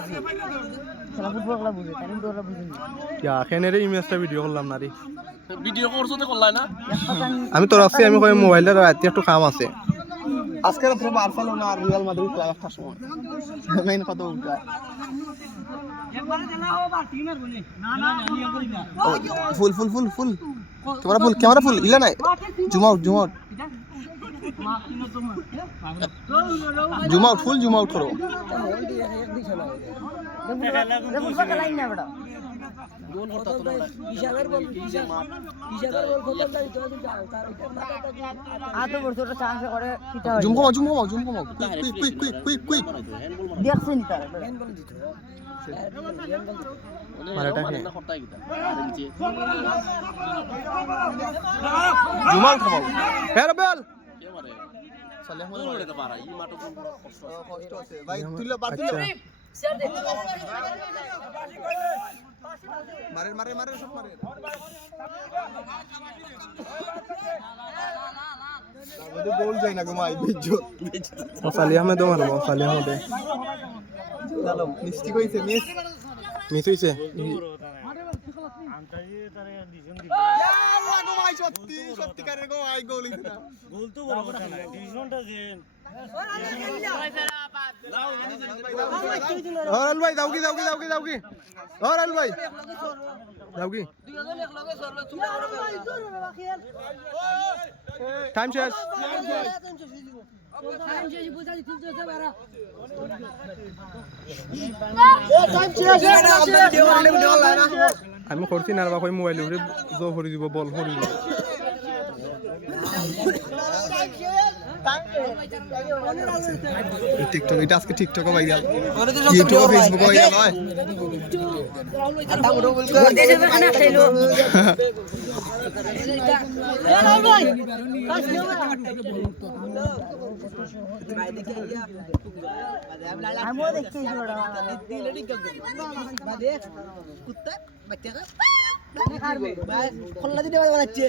খেলা ফুটবল খেলা বুঝে তাই দৌড়া বুঝিনি ইয়া খেনেরে ইমেজটা ভিডিও করলাম না রে ভিডিও করছো তো করলাই না আমি তোর আছি আমি কই মোবাইলের রাতে একটু কাম আছে আজকে রাতে বার্সেলোনা আর রিয়াল মাদ্রিদ খেলা একটা সময় মেইন কথা উল্টা একবারে দেনা হবে বা টিমের বলে না না ফুল ফুল ফুল ফুল ক্যামেরা ফুল ইলা নাই জুম আউট জুম আউট করো লাইন না বড় গোল করতে তো না হিসাবের বল খতম দাই তো আতো বড় ছোট চান্স করে কিটা হয় জুম কমাও কুইক দেখছেন তার হ্যান্ডবল দিত মারাটা কে করতে গিতা নিচে জুম আউট কমাও হেরবেল কে মারে সালে গোল হইতে পারা ই মাটো বড় কষ্ট আছে ভাই তুইলে বাতিল শেয়ার দে মারে সব মারে তারপরে গোল যায় না ঘুমাই বিজু সালি আহমেদ মারবো সালি আহমেদ চলো মিস্টেক হইছে মিস হইছে সত্যিকারের গোল গোল হইছে না গোল তো বড় কথা না ডিভিশনটা যে হরাল ভাই দাও কি হরাল ভাই দাও কি টাইম শেষ আমি করছি না বাবা মোবাইল উপরে জো করে দিব বল করে দিব টিকটক এটা আজকে টিকটকে ভাইরাল ইউটিউব ফেসবুক ভাইরাল হয় দেশে খানা খাইলো আমি দেখছি কুত্তা বাচ্চা খোলা দিতে পারছে